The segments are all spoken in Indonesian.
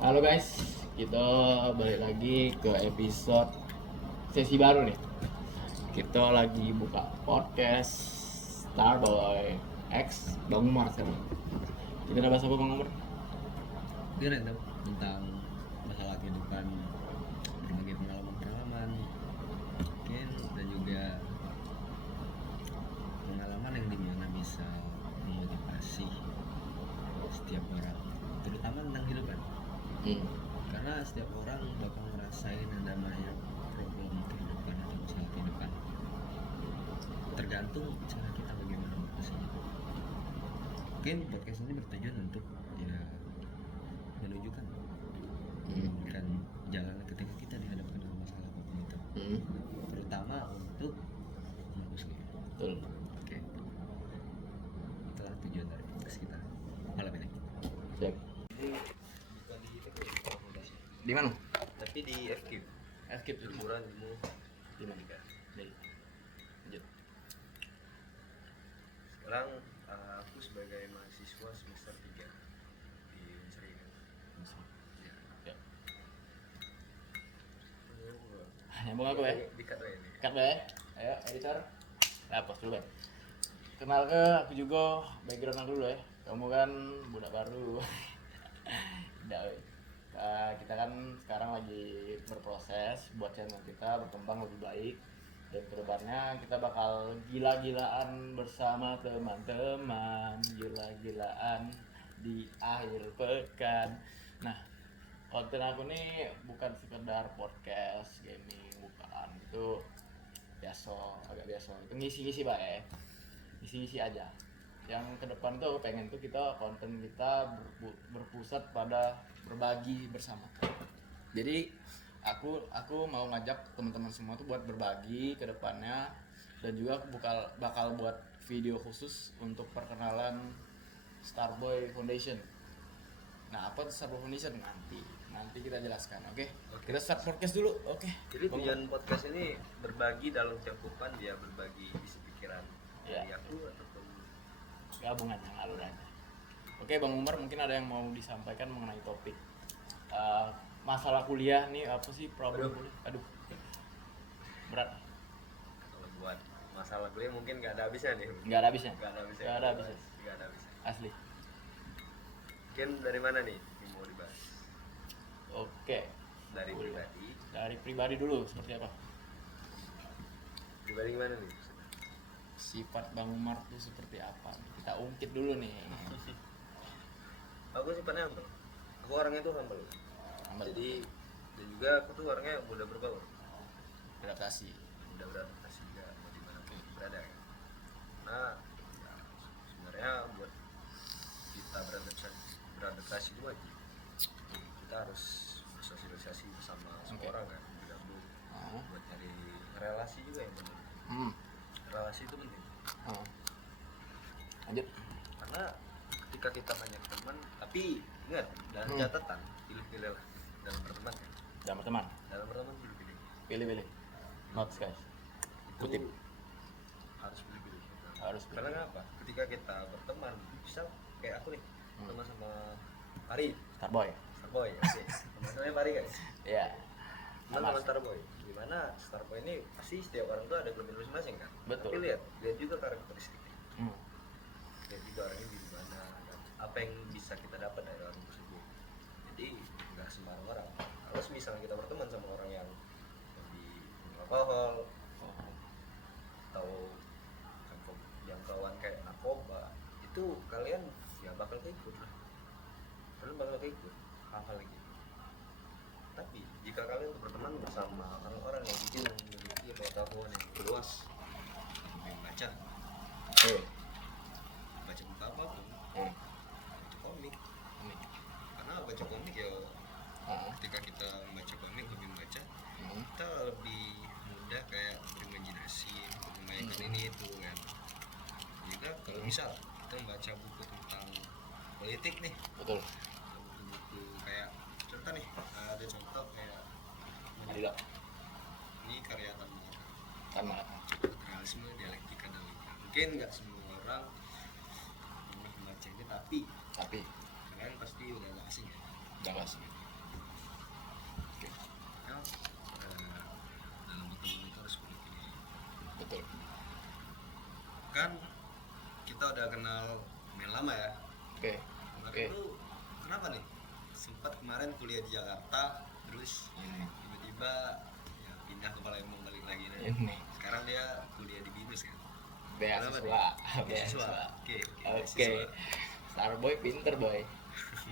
Halo guys, kita balik lagi ke episode sesi baru nih. Kita lagi buka podcast Starboy X Bang Umar sekarang. Kita udah bahas apa Bang Umar? Dia random tentang masalah kehidupan, berbagai pengalaman mungkin, dan juga pengalaman yang dimana bisa memotivasi setiap orang, terutama tentang kehidupan. Karena setiap orang bakal ngerasain yang namanya problem kehidupan atau masalah kehidupan, tergantung cara kita bagaimana mengatasinya. Mungkin podcast ini bertujuan untuk menunjukkan kan jalan ketika kita dihadapkan dengan masalah apapun itu, terutama untuk menghapusnya. Betul. Oke, itulah tujuan dari podcast kita malam ini. Siap. Ini bukan di rekomendasi, Di mana? tapi di FQ. Skip Liburan ilmu di mana? Jadi. Lanjut. Sekarang aku sebagai mahasiswa semester 3 di Unsri kan. Ya. Nyambung aku ya. Dikat aja nih. Cut deh. Ayo editor. Hapus dulu ya. Kenal ke aku juga, background aku dulu ya. Kamu kan budak baru. Tidak, kita kan sekarang lagi berproses buat channel kita berkembang lebih baik, dan kedepannya kita bakal gila-gilaan bersama teman-teman, gila-gilaan di akhir pekan. Nah, konten aku nih bukan sekedar podcast gaming, bukan, itu biasa, agak biasa, itu ngisi-ngisi Pak ya, ngisi-ngisi aja. Yang ke depan tuh aku pengen tuh kita konten kita berpusat pada berbagi bersama. Jadi aku mau ngajak teman-teman semua tuh buat berbagi ke depannya, dan juga aku bakal buat video khusus untuk perkenalan Starboy Foundation. Nah, apa itu Starboy Foundation nanti kita jelaskan. Oke. Kita start podcast dulu. Oke. Jadi tujuan podcast ini berbagi dalam cakupan dia berbagi isi pikiran dari aku ataupun gabungan yang alur aja. Oke, Bang Umar, mungkin ada yang mau disampaikan mengenai topik masalah kuliah nih, apa sih problem kuliah? Aduh, berat. kalau buat masalah kuliah mungkin nggak ada habisnya nih. Nggak ada habisnya. Nggak ada habisnya. Nggak ada habisnya. Nggak ada habisnya. Asli. Mungkin dari mana nih yang mau dibahas? Oke. Dari Kuliah. pribadi. Dari pribadi dulu, seperti apa? Pribadi gimana nih? Sifat Bang Umar tuh seperti apa? Kita ungkit dulu nih. Aku sifatnya humble. Aku orangnya tuh humble. Jadi dan juga aku tuh orangnya mudah berbaur, Adaptasi. mudah beradaptasi juga mau dimanapun berada kan. Nah, ya, sebenarnya buat kita beradaptasi itu wajib. Kita harus bersosialisasi bersama semua orang kan, bergabung buat cari relasi juga yang penting. Relasi itu penting. Lanjut. Karena ketika kita banyak teman, tapi ingat dalam catatan pilih-pilih lah dalam berteman kan. Dalam berteman Pilih-pilih. pilih-pilih. Notes guys. Itu Kutip. harus pilih-pilih. Harus Karena kenapa? Ketika kita berteman, bisa kayak aku nih, teman sama Pari, Starboy. Starboy, oke. Teman-temannya Pari guys. Iya. Teman-teman Starboy. Gimana Starboy ini pasti setiap orang tuh ada kelebihan masing-masing kan. Betul. Tapi lihat juga karakteristiknya. Lihat juga orangnya gimana, dan apa yang bisa kita dapat dari orang tersebut. Jadi nggak sembarang orang. Kalau misalnya kita berteman sama orang yang lebih alkohol atau jangkauan kayak narkoba, itu kalian ya bakal keikut lah. Kalian bakal keikut hal-hal gitu. Tapi jika kalian berteman bersama orang-orang yang mungkin memiliki pengetahuan yang luas, membaca buku apapun, baca komik, karena baca komik ya ketika kita membaca komik lebih membaca, kita lebih mudah kayak berimajinasi untuk memainkan ini itu kan. Jika kalau misal kita membaca buku tentang politik nih, Betul. buku kayak contoh nih, ada contoh kayak Adila. ini karya Karena realisme dialektika dan lingkungan. Mungkin nggak semua orang pernah membaca ini, tapi tapi kalian pasti udah nggak asing ya. jangan sih. dalam berteman itu harus punya pilihan. Betul. Kan kita udah kenal lumayan lama ya. Oke. Kemarin tuh kenapa nih? Sempat kemarin kuliah di Jakarta, terus tiba-tiba ya pindah ke Palembang balik lagi nih. Ini Sekarang dia kuliah di BINUS kan. beasiswa. Oke. Starboy pinter boy.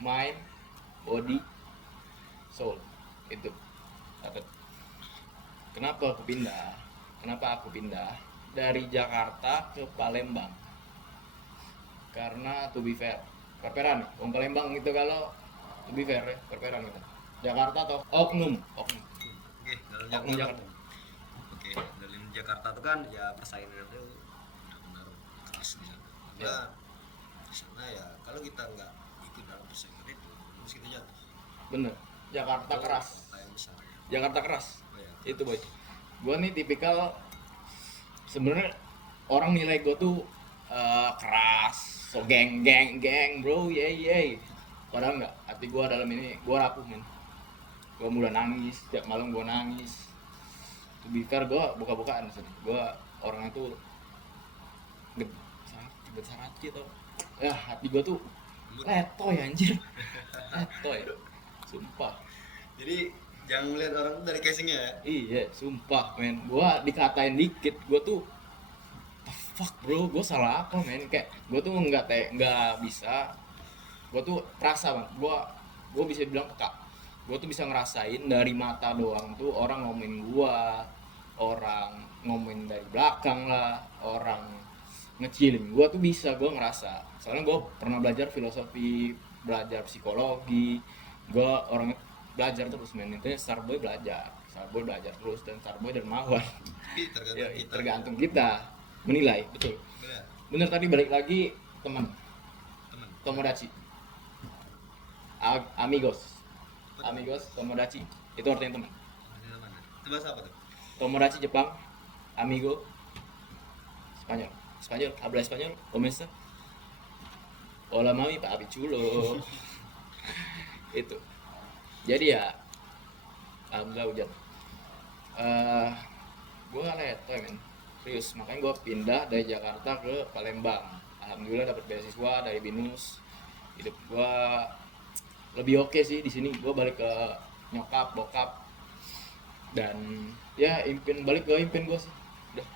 Mind, body, soul. Itu. Dapat. Kenapa aku pindah dari Jakarta ke Palembang? Karena to be fair, perperan nih. Wong Palembang itu kalau to be fair ya, perperan gitu. Jakarta atau oknum. Oke, Oknum Jakarta. Oke, dalam Jakarta tuh kan ya persaingan itu benar-benar keras di sana. Karena di sana ya kalau kita nggak ikut dalam persaingan itu, terus kita jatuh. Bener. Jakarta keras. Kota yang besar ya. Jakarta keras. Oh, ya. Itu boy. Gua nih tipikal sebenarnya orang nilai gua tuh keras, so geng bro, yey. Padahal enggak, hati gua dalam ini gua rapuh men. Gua mulai nangis, tiap malam gua nangis. To be fair, gua buka-bukaan di sini. Gua orangnya tuh besar gitu. Ya, hati gua tuh letoy anjir. Letoy. Sumpah. Jadi jangan melihat orang tuh dari casingnya ya. Iya, sumpah men. Gua dikatain dikit, gua tuh the fuck bro, gua salah apa men? Kayak gua tuh nggak bisa. Gua tuh perasa bang. Gua bisa bilang peka. Gua tuh bisa ngerasain dari mata doang tuh orang ngomongin gua, orang ngomongin dari belakang lah, orang ngecilin. Gua tuh bisa, gua ngerasa. Soalnya gua pernah belajar filosofi, belajar psikologi. Gua orang belajar terus men, intinya Starboy belajar terus, dan Starboy dan Mawar. Tapi tergantung Ya, kita. tergantung kita menilai. Betul, bener. Tadi balik lagi teman Tomodachi, amigos Tomodachi itu artinya teman. Itu bahasa apa tuh? Tomodachi Jepang, amigo Spanyol, habla Spanyol, ¿cómo está? Hola mami, papi chulo. Itu. Jadi ya, alhamdulillah hujan. Gue letoy men, serius. Makanya gue pindah dari Jakarta ke Palembang. Alhamdulillah dapat beasiswa dari BINUS. Hidup gue lebih oke sih di sini. Gue balik ke nyokap, bokap, dan ya balik ke impian gue sih. Udah.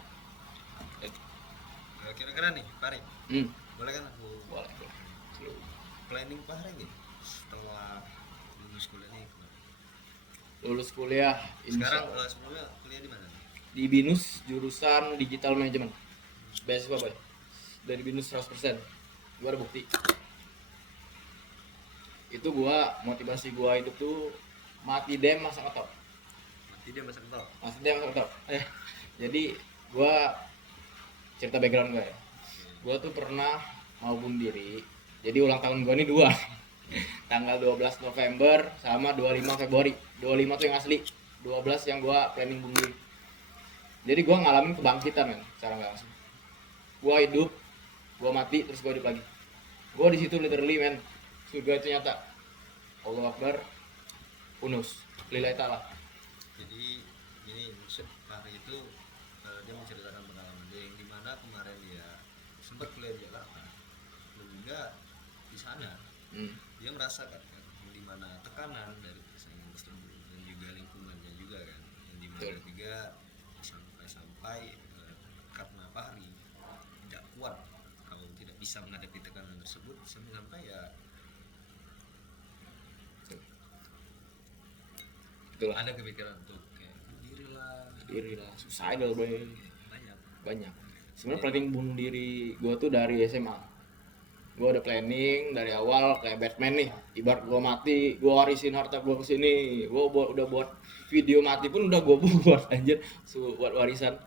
Kira-kira nih, Pari. Boleh kan aku? Boleh. Planning Pari nih setelah lulus kuliah nih. Lulus kuliah Sekarang sebelumnya kuliah di mana? Di BINUS jurusan digital management. Beasiswa boy. Dari BINUS 100%. Gua ada bukti. Itu motivasi gua hidup tuh mati dem masa ketop. Jadi gua cerita background gua ya. Gua tuh pernah mau bunuh diri. Jadi ulang tahun gua nih 2. Tanggal 12 November sama 25 Februari. 25 tuh yang asli, 12 yang gua planning bunuh diri. Jadi gua ngalamin kebangkitan men, secara nggak langsung. Gua hidup, gua mati, terus gua hidup lagi. Gua di situ literally men, surga itu nyata. Allahu Akbar, unus, lillahi ta'ala. Jadi ini maksud Fahri itu dia menceritakan pengalaman dia yang dimana kemarin dia sempat kuliah di Jakarta dan juga di sana dia merasakan kan yang dimana tekanan dari persaingan tersebut dan juga lingkungannya juga kan yang dimana juga sampai karena Fahri tidak kuat kalau tidak bisa menghadapi tekanan tersebut sampai ya Itulah. ada kepikiran untuk kayak diri lah, suicidal boy. Banyak. Sebenarnya Iya. planning bunuh diri gua tuh dari SMA. Gua udah planning dari awal kayak Batman nih. Ibarat gua mati, gua warisin harta gua ke sini. Gua udah buat video mati pun udah gua buat anjir, buat warisan.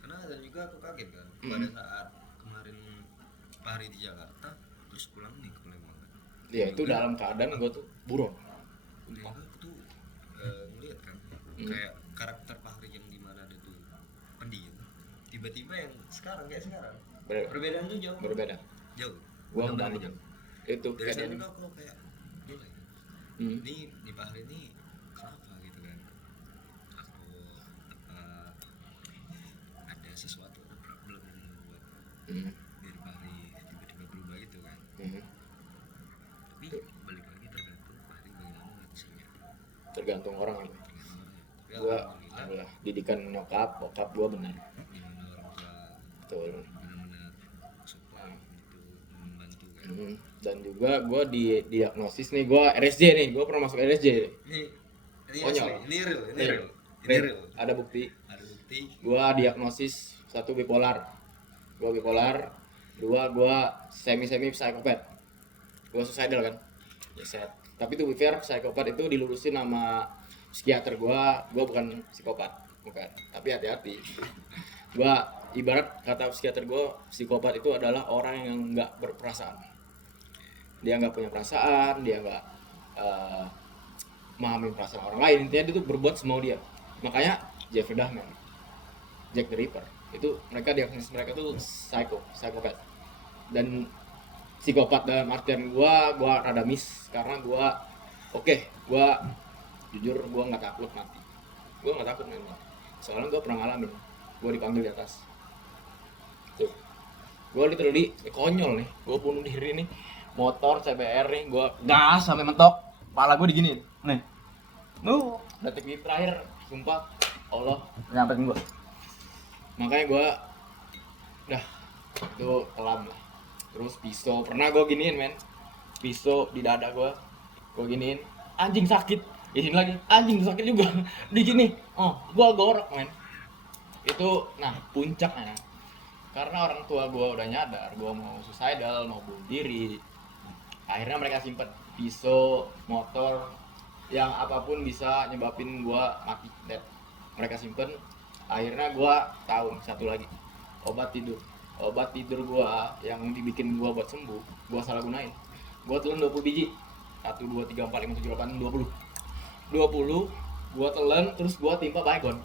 Karena dan juga aku kaget kan pada saat kemarin Fahri di Jakarta terus pulang nih ke Palembang kan. Ya itu dalam keadaan gua tuh buron. Aku tuh ngeliat kan kayak karakter Fahri yang dimana ada tuh pendiam tiba-tiba yang sekarang kayak sekarang perbedaan tuh jauh Gua benar-benar nggak jauh itu dari sana kayak juga aku kayak gila ya. Ini Fahri ini kenapa gitu kan sesuatu, ada problem yang membuat diri Fahri tiba-tiba berubah gitu kan. Tapi balik lagi tergantung Fahri bagaimana ngatasinnya. Tergantung orang ini. Tapi Gua alhamdulillah didikan nyokap, bokap gua benar. gimana orang tua Betul. benar-benar support gitu, membantu kan. Dan juga gue diagnosis nih, gue RSJ nih, gue pernah masuk RSJ. Ini Konyol. asli, ini real. Ada bukti. Ada bukti. Gue diagnosis 1 bipolar, 2 bipolar, 2 gue semi psikopat. Gue suicidal kan, ya set. Tapi to be fair, psikopat itu dilulusin sama psikiater gue bukan psikopat, bukan. Tapi hati-hati. Gue ibarat kata psikiater gue, psikopat itu adalah orang yang nggak berperasaan. Dia nggak punya perasaan, dia nggak memahami perasaan orang lain. Intinya dia tuh berbuat semau dia. Makanya Jeffrey Dahmer, Jack the Ripper, itu mereka diagnosis mereka tuh psikopat. Dan psikopat dalam artian gua rada miss karena gua jujur gua nggak takut mati. Gua nggak takut main mati. Soalnya gua pernah ngalamin, gua dipanggil di atas. Tuh. Gua literally konyol nih, gua bunuh diri nih. Motor CBR nih, gua gas sampai mentok, kepala gua diginiin. Nih. Detik terakhir, sumpah Allah nyampein gua. Makanya gua dah itu kelam lah. Terus pisau pernah gua giniin men, pisau di dada gua giniin, anjing sakit, izin lagi, anjing sakit juga, di gini, gua gorok men. Itu nah puncaknya, karena orang tua gua udah nyadar gua mau suicidal, mau bunuh diri. Akhirnya mereka simpen pisau, motor, yang apapun bisa nyebabin gua mati, dead. Mereka simpen. Akhirnya gua tahu satu lagi, obat tidur gua yang dibikin gua buat sembuh, gua salah gunain. Gua telan 20 biji. 1 2 3 4 5 7 8 20. 20 gua telan, terus gua timpa baygon.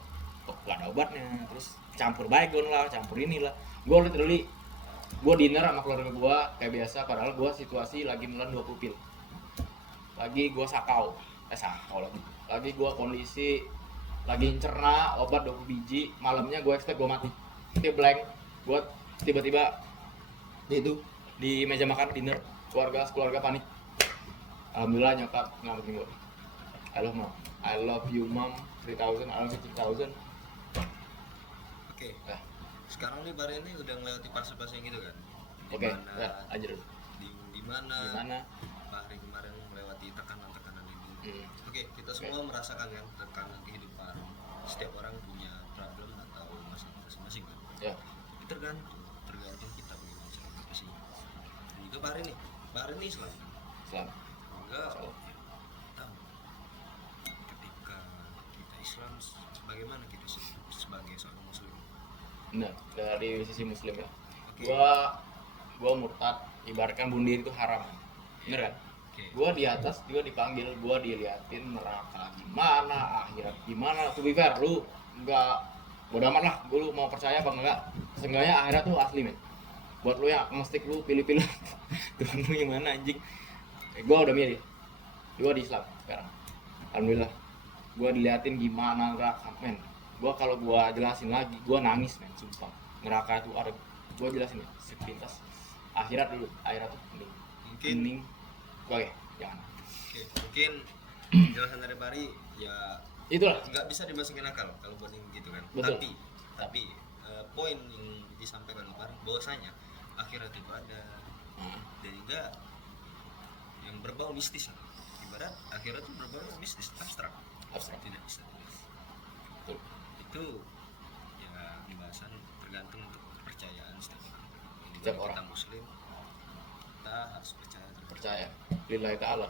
Gak ada obatnya, terus campur baygon lah, campur inilah. Gua literally dinner sama keluarga gua kayak biasa, padahal gua situasi lagi menelan 20 pil. Lagi gua sakau lagi gua kondisi lagi cerna obat 20 biji, malamnya gua expect gua mati. Dia blank, gua tiba-tiba itu di meja makan dinner, keluarga panik. Alhamdulillah nyokap ngamatin gua. I love you mom 3000, I love you 3000. Oke. Sekarang nih Bare ini udah melewati fase-fase yang gitu kan. Oke, aja dulu. Di mana Fahri kemarin melewati tekanan-tekanan itu. Oke, kita semua merasakan kan tekanan kehidupan. Setiap orang punya problem atau masalah masing-masing kan. Ya. Tapi tergantung kita bagaimana cara mengatasinya. Dan juga Fahri ini Islam. Enggak tahu ketika kita Islam bagaimana kita sebagai seorang muslim. Nah, dari sisi muslim ya. Oke. Gua murtad, ibaratkan bunuh diri itu haram. Bener kan? Oke. Gua di atas juga dipanggil, gua diliatin neraka gimana, akhirat gimana. To be fair, lu enggak bodo amat lah, lu mau percaya apa enggak. Seenggaknya akhirat tuh asli men. Buat lu yang agnostik, lu pilih-pilih Tuhan lu yang mana anjing. Gua udah milih. Gua di Islam sekarang. Alhamdulillah. Gua diliatin gimana neraka men. Kalau gua jelasin lagi, gua nangis men, sumpah. Neraka itu ada, gua jelasin ya, sepintas. Akhirat dulu, akhirat tuh mending. Oke, jangan. Mungkin jelasan dari Bari ya itulah. Nggak bisa dimasukin akal kalau buat gitu kan. Betul. Tapi poin yang disampaikan oleh Bari bahwasanya akhirat itu ada dan juga yang berbau mistis. Ibarat akhirat itu berbau mistis, abstrak. Tidak bisa. Betul. Itu ya pembahasan tergantung untuk kepercayaan setiap orang. Kita muslim, kita harus percaya lillahi ta'ala.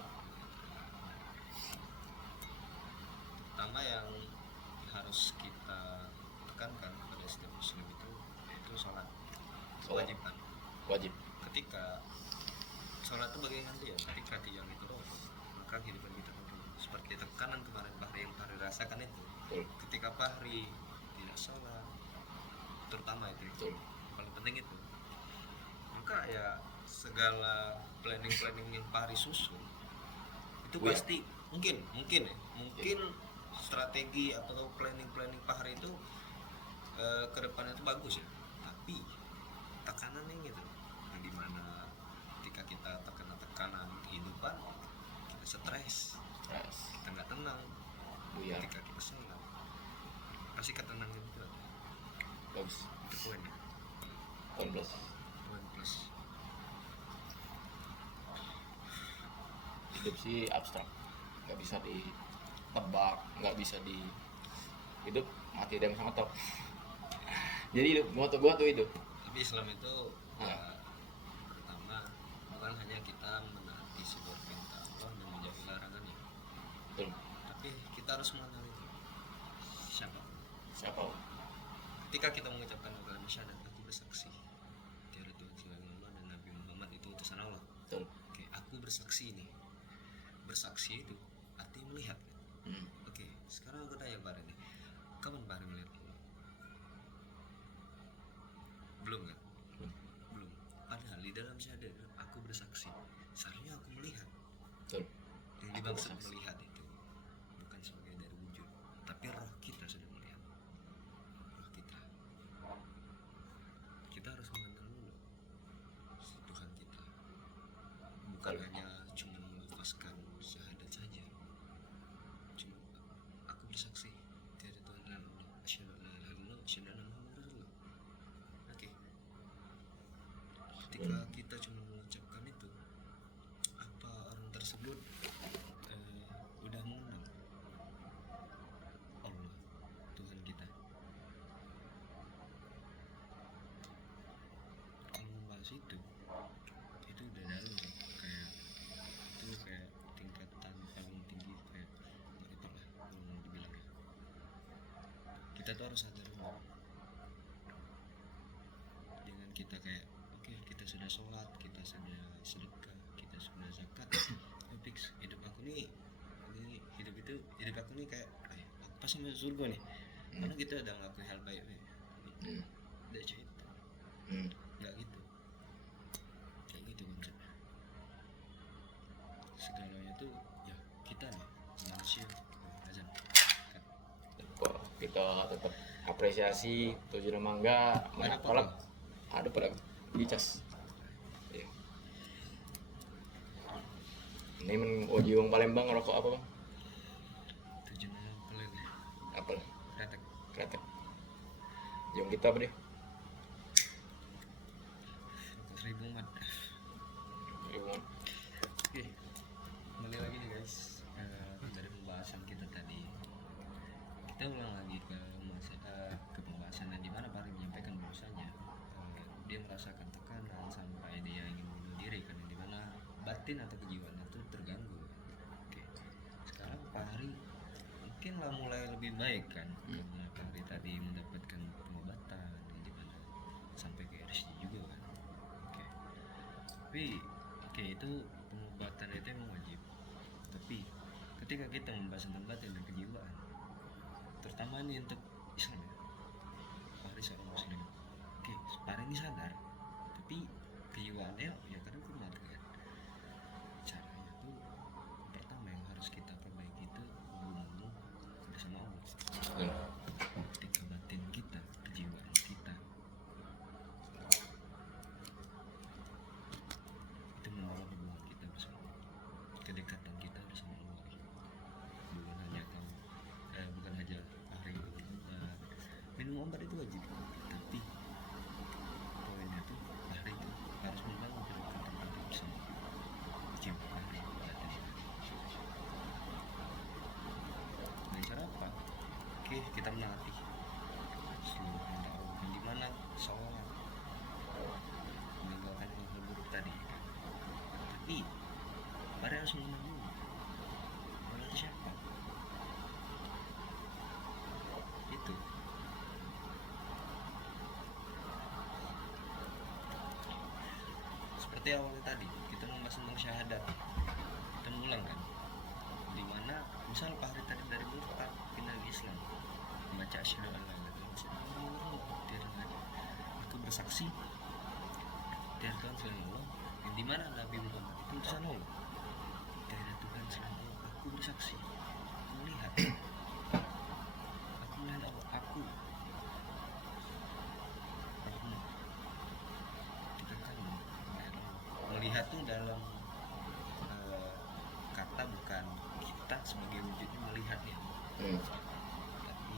Pertama yang harus kita tekankan pada setiap muslim itu sholat. Wajib. Ketika sholat itu bagaimana ya? Ketika tiang itu roboh, maka kehidupan kita roboh. Seperti tekanan kemarin Fahri yang Fahri rasakan itu. Betul. Ketika Fahri tidak sholat, terutama itu paling penting itu, maka ya segala planning yang Fahri susun itu pasti mungkin strategi atau planning Fahri itu ke depannya itu bagus ya, tapi tekanannya gitu, yang dimana ketika kita terkena tekanan kehidupan kita stres, kita nggak tenang. Ketika kita senang pasti ketenangan itu bagus, itu poinnya, poin plus. poin plus. Hidup sih abstrak, nggak bisa ditebak, nggak bisa di hidup mati dan sangat top. Jadi hidup moto gua tuh hidup. Tapi Islam itu ya, pertama bukan hanya kita menaati sebuah perintah Allah dan menjauhi larangannya, Betul. tapi kita harus mengenal itu siapa. Ketika kita mengucapkan kalimat syahadat, aku bersaksi tiada Tuhan selain Allah dan Nabi Muhammad itu utusan Allah. Betul. Oke, aku bersaksi nih. Bersaksi itu artinya melihat. Oke, sekarang aku tanya Pak nih, kapan Pak melihat Allah? Belum kan? Belum. Padahal di dalam syahadat aku bersaksi, seharusnya aku melihat. Betul. Yang dimaksud melihat itu bukan sebagai dari wujud, tapi roh kita sudah melihat. Roh kita. Kita harus mengenal dulu Tuhan kita. Bukan hanya cuma melafazkan syahadat saja. Cuma aku bersaksi tiada Tuhan selain Allah. Asyhadu an la ilaha illallah, asyhadu anna Muhammadar Rasulullah. Oke. Ketika kita cuma mengucapkan itu, apa orang tersebut udah mengenal Allah, Tuhan kita? Kalau membahas itu udah dalam kan? Kayak tingkatan paling tinggi, kayak itulah kalau mau dibilang ya. Kita tuh harus sadar dulu. Dengan kita kayak oke, kita sudah sholat, kita sudah sedekah, kita sudah zakat, fix hidup aku nih, ini hidup aku nih kayak aku pasti masuk surga nih, karena kita udah ngelakuin hal baik nih. Udah cuy, nggak gitu konsepnya. Segalanya tuh ya kita nih manusia azan kan. Kita tetap apresiasi tujuan mangga banyak kolak ada pada dicas. Iya. Ini men uji wong Palembang rokok apa bang? Tujuan pelan Apel kretek. Jom kita apa deh? rokok 1000 mat. Oke, kembali lagi nih guys, dari pembahasan kita tadi. Kita ulang lagi ke pembahasan yang dimana Pak menyampaikan bahwasanya dia merasakan tekanan sampai dia ingin bunuh diri karena dimana batin atau kejiwaan itu terganggu. Oke, sekarang Pak Hari mungkin lah mulai lebih baik kan, karena Pak Hari tadi mendapatkan pengobatan yang dimana sampai ke RC juga kan. Tapi itu pengobatan itu emang wajib. Tapi ketika kita membahas tentang batin dan kejiwaan, terutama ini untuk Islam ya, Pak Hari seorang muslim. Oke, Pak Hari ini sadar, tapi kejiwaannya ya kadang kurang kan. Caranya tuh pertama yang harus kita perbaiki itu hubunganmu bersama Allah. Ketika batin kita, kejiwaan kita itu membawa hubungan kita bersama Allah, kedekatan kita bersama Allah. Bukan hanya hari minum obat itu wajib, tapi poinnya tuh hari itu harus membangun kedekatan kita bersama jiwa hari batin. Dengan cara apa? Oke, kita menaati seluruh perintah Allah yang dimana sholat, meninggalkan hal buruk tadi. Tapi Bari harus mengenal dulu Allah itu siapa. Itu seperti awalnya tadi kita membahas tentang syahadat, kita mengulang kan, dimana misal Pak Hari tadi dari murtad pindah ke Islam, membaca asyhadu an la ilaha illallah, aku bersaksi tiada Tuhan selain Allah, yang dimana Nabi Muhammad itu utusan Allah. Tiada Tuhan selain Allah, aku bersaksi, aku melihat Allah, aku sebagai wujudnya melihatnya. Tapi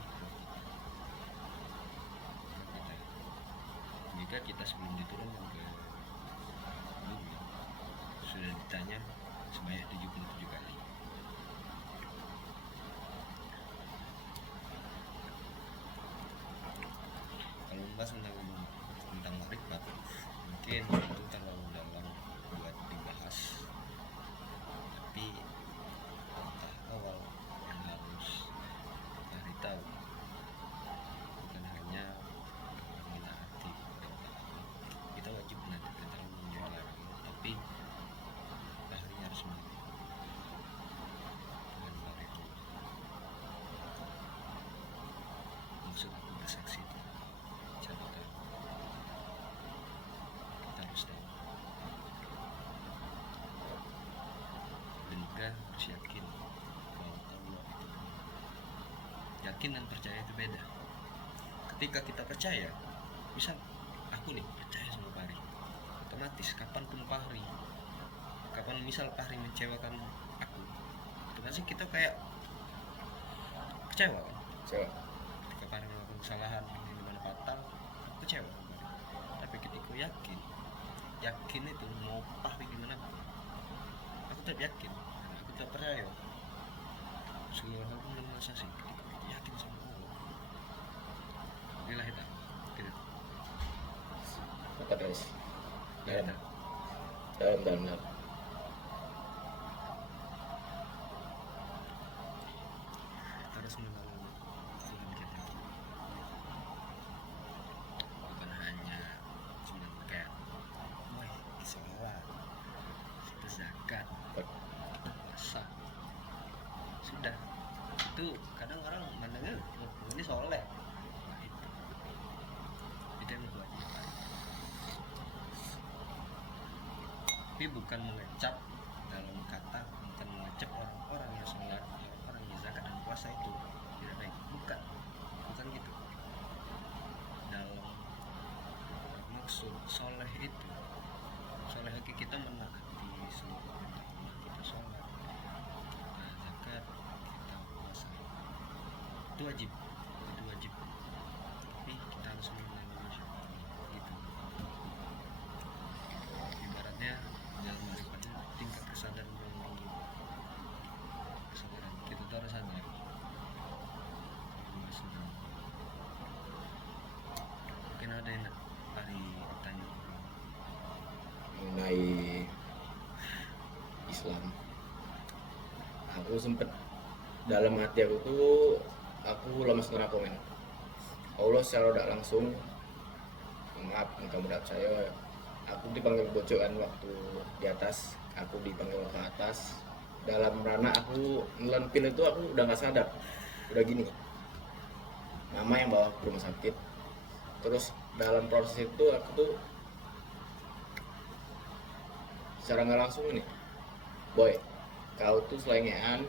jika kita sebelum diturunkan ke bumi sudah ditanya sebanyak 77 kali. Kalau membahas tentang makrifat mungkin itu terlalu dalam buat dibahas, tapi langkah awal yang harus cari tahu bukan hanya menaati kita wajib menaati perintah menjauhi larangan, tapi akhirnya harus dengan makrifat. Maksud bersaksi itu catatan kita harus tahu dan juga harus yakin bahwa Allah itu benar. Yakin dan percaya itu beda. Ketika kita percaya, misal aku nih percaya sama Fahri, otomatis kapanpun Fahri, kapan misal Fahri mengecewakan aku, otomatis kita kayak kecewa kan? Kecewa. Ketika Fahri melakukan kesalahan yang dimana fatal, aku kecewa. Tapi ketika yakin itu mau Fahri gimana pun, aku tetap yakin, aku tetap percaya. Segala hal pun dalam asasi, ketika kita yakin sama Allah, lillahi ta'ala, gitu. Mantap guys. Ya, Dalam. harus mengenal Tuhan kita, bukan hanya cuman kayak woi sholat, itu zakat, puasa, sudah. Itu kadang orang mandangnya ini soleh. Nah, itu yang kewajiban, tapi bukan mengecap dalam kata, bukan mengecap orang-orang yang sholat, orang yang zakat dan puasa itu tidak baik, bukan gitu. Dalam maksud soleh itu, soleh kita menaati semua perintah Allah, kita sholat, kita zakat, kita puasa, itu wajib, tapi kita harus mengenal siapa gitu. Ibaratnya dalam makrifat itu tingkat kesadaran yang tinggi, kesadaran kita tuh harus sadar kalau sedang. Mungkin ada yang hari tanya Mengenai Islam, aku sempet dalam hati aku tuh lama setengah komen Allah secara tidak langsung, maaf kamu tidak percaya, aku dipanggil bocok kan waktu di atas, aku dipanggil ke atas dalam ranah aku nelan pil itu, aku udah nggak sadar, udah gini mama yang bawa ke rumah sakit. Terus dalam proses itu aku tuh secara nggak langsung ini, boy kau tuh selengean,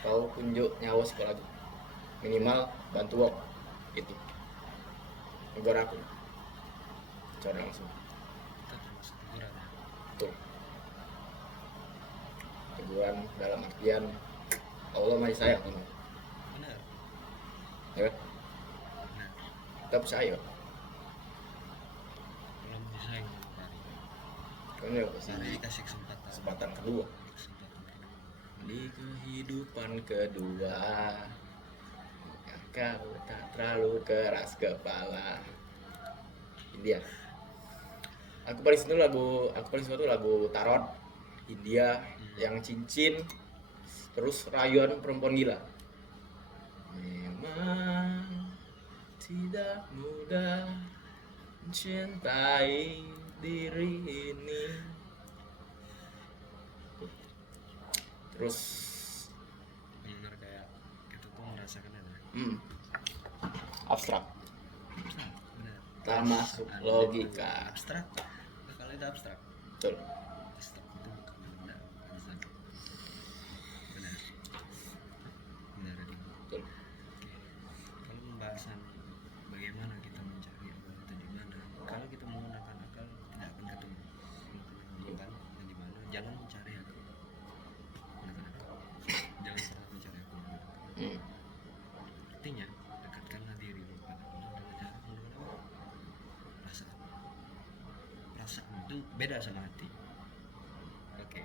kau kunjuk nyawa sekolah lagi, minimal bantu wong itu negara aku secara langsung. itu termasuk teguran. Tuh teguran dalam artian Allah masih sayang kamu, Benar. ya kan? Kita percaya Kalau masih sayang sama Fahri, kan, ya Fahri kasih dikasih kesempatan kedua di kehidupan kedua, kau tak terlalu keras kepala. India. Aku paling suka tuh lagu Tarot India yang cincin, terus rayuan perempuan gila. Memang tidak mudah mencintai diri ini. Terus benar kayak kita tuh merasakan ada abstrak, benar tak masuk logika. abstrak. Kalau itu abstrak, Betul. abstrak itu bukan benda, bukan zat. Benar Adi. Betul. Oke. Kalau pembahasan bagaimana kita mencari Allah itu di mana, kalau kita menggunakan akal tidak akan ketemu. Kalau kita menggunakan dan di mana, jangan mencari akal, gunakan akal. Jangan beda sama hati. Oke,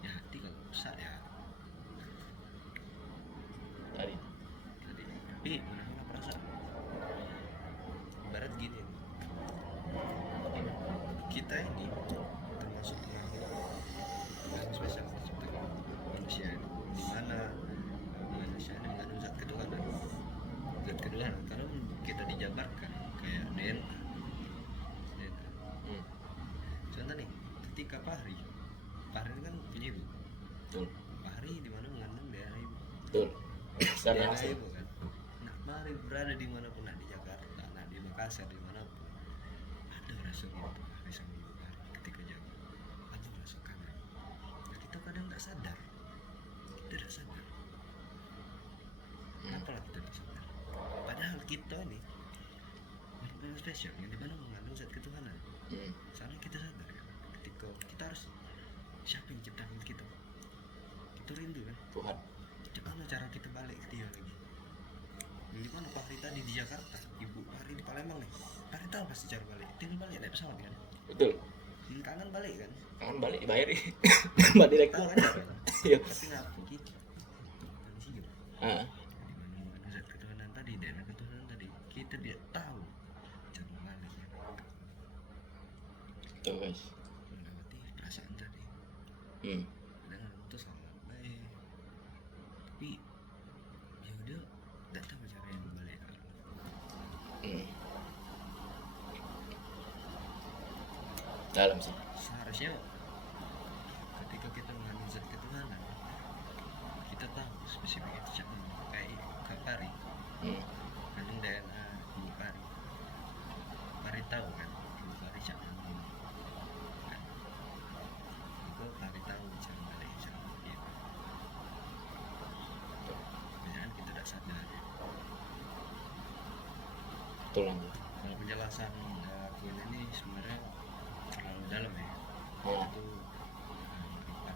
ya hati kalau rusak ya Tadi. tapi mana perasaan. Ibarat gini, kita ini termasuk makhluk yang spesial diciptakan manusia ini, di mana manusia ini mengandung zat ketuhanan. Zat ketuhanan kalau kita dijabarkan kayak DNA. Contoh nih, ketika Fahri ini kan punya ibu. Betul. Fahri di mana mengandung DNA ibu. Betul. Secara DNA langsung. ibu kan. Nah, Fahri berada di manapun, nah di Jakarta, nah di Makassar, di manapun ada rasa itu Fahri sama ibu Fahri ketika jaga. Ada rasa kangen. Nah, kita kadang tidak sadar. Tidak sadar. Apalah kita tidak sadar. Padahal kita ini makhluk yang spesial yang dimana mengandung zat ketuhanan. Soalnya kita sadar kan, ketika kita harus siapa yang ciptakan kita rindu kan Tuhan. gimana cara kita balik ke dia lagi. Yang dimana Fahri tadi di Jakarta, ibu Fahri di Palembang nih, Fahri tahu pasti cara balik, tinggal balik naik pesawat kan. Betul. Kangen balik kan, Kangen balik dibayar nih. Mbak direktur. tahu kan cara. Iya. Tapi ngapa gitu kan sih gitu. Heeh. Dimana zat ketuhanan tadi, DNA ketuhanan tadi, kita tidak tahu cara baliknya. Tuh guys. Melewati perasaan tadi. Dengan itu sangat baik. Tapi ya udah, tidak tahu cara yang balik. Dalam sih. Seharusnya ketika kita mengandung zat ketuhanan, kita tahu spesifik itu siapa. Kayak Kak Pari kandung DNA ibu Pari. Pari tahu kan ibu Pari siapa kan. Itu Pari tahu cara balik siapa gitu. Biasanya kita tidak sadar. Betul lah. Kalau penjelasan aku ini sebenarnya terlalu dalam ya. Itu berupa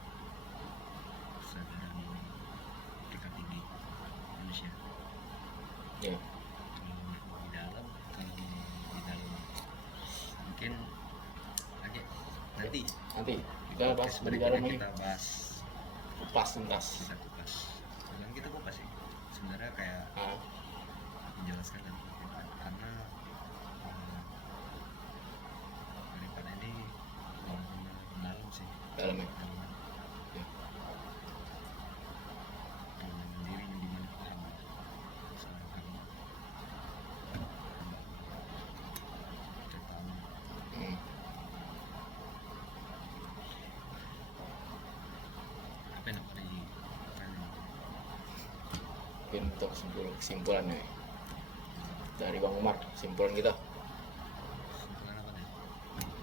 kesadaran tingkat tinggi manusia. Ya. Kalau di dalam mungkin lagi nanti kita bahas dari dalam ini. kita bahas Kupas tuntas. kita kupas. Bukan kita kupas sih. Sebenarnya kayak menjelaskan tadi karena daripada ini dalam sih. Dalam ya. Diri yang dimana paham masalah agama. Kita tahu apa yang nak ditanya. Mungkin untuk kesimpulannya dari Bang Umar, kesimpulan kita Kesimpulan apa nih?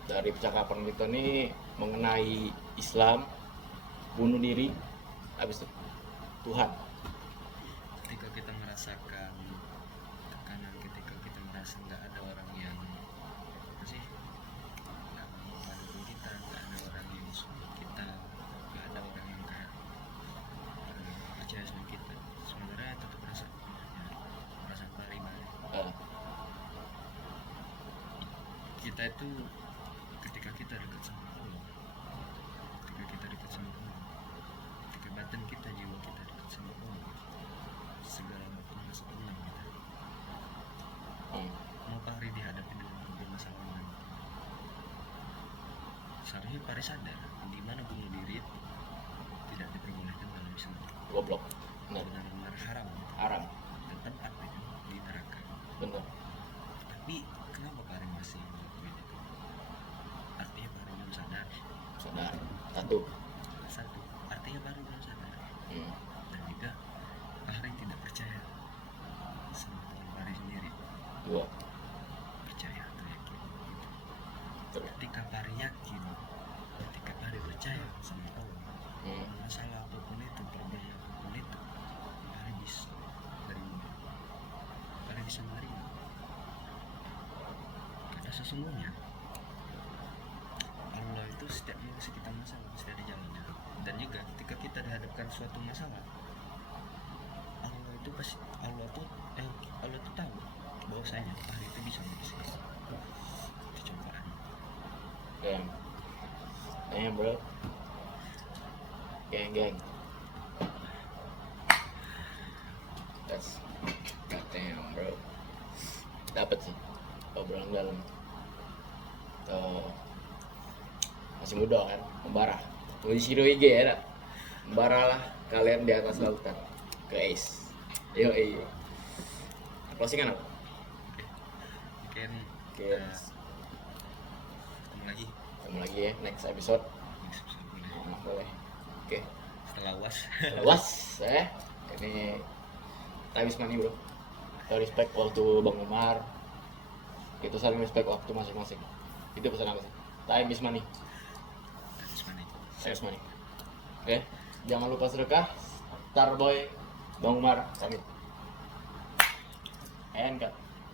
dari percakapan kita nih mengenai Islam, bunuh diri, habis itu Tuhan. Ketika kita merasakan tekanan, ketika kita merasa nggak ada orang yang apa sih, nggak membantu kita, nggak ada orang yang support kita, nggak ada orang yang kayak percaya sama kita, sebenarnya tetap perasaan pribadi. Kita itu ketika kita dekat sama Allah, ketika batin kita, jiwa kita dekat sama Allah, segala macam rasa tenang kita. Mau Fahri dihadapi dengan berbagai masalah lain, seharusnya Fahri sadar di mana bunuh diri tidak diperbolehkan dalam Islam. Goblok. Benar-benar haram. Haram. Dan tempat di neraka. Benar. Tapi kenapa Fahri masih melakukan itu? Artinya Fahri belum sadar. Satu, artinya Fahri belum sadar. Dan juga Fahri tidak percaya sama Tuhan Fahri sendiri. Dua. Percaya atau yakin gitu. Terus. Ketika Fahri yakin, ketika Fahri percaya sama Allah, masalah apapun itu, problem apapun itu, Fahri bisa menerima. Fahri bisa menerima. Karena sesungguhnya Allah itu setiap mengisi kita masalah pasti ada jalannya. Dan juga ketika kita dihadapkan suatu masalah, Allah itu pasti Allah tuh tahu bahwasanya Fahri itu bisa menyelesaikan itu cobaan. Dan Damn bro. Geng. That's goddamn bro. Dapat sih obrolan dalam. Tuh masih muda kan, membara. Shiro IG ya, membara lah kalian di atas lautan, guys. Yo closingan apa? Mungkin Oke, ketemu lagi ya next episode. next episode boleh. Boleh. Oke. Setelah UAS. Luas ini time is money bro. Kita respect waktu Bang Umar, kita saling respect waktu masing-masing. Itu pesan aku sih, time is money. Time is money. Oke, jangan lupa sedekah. Starboy Bang Umar pamit. And cut.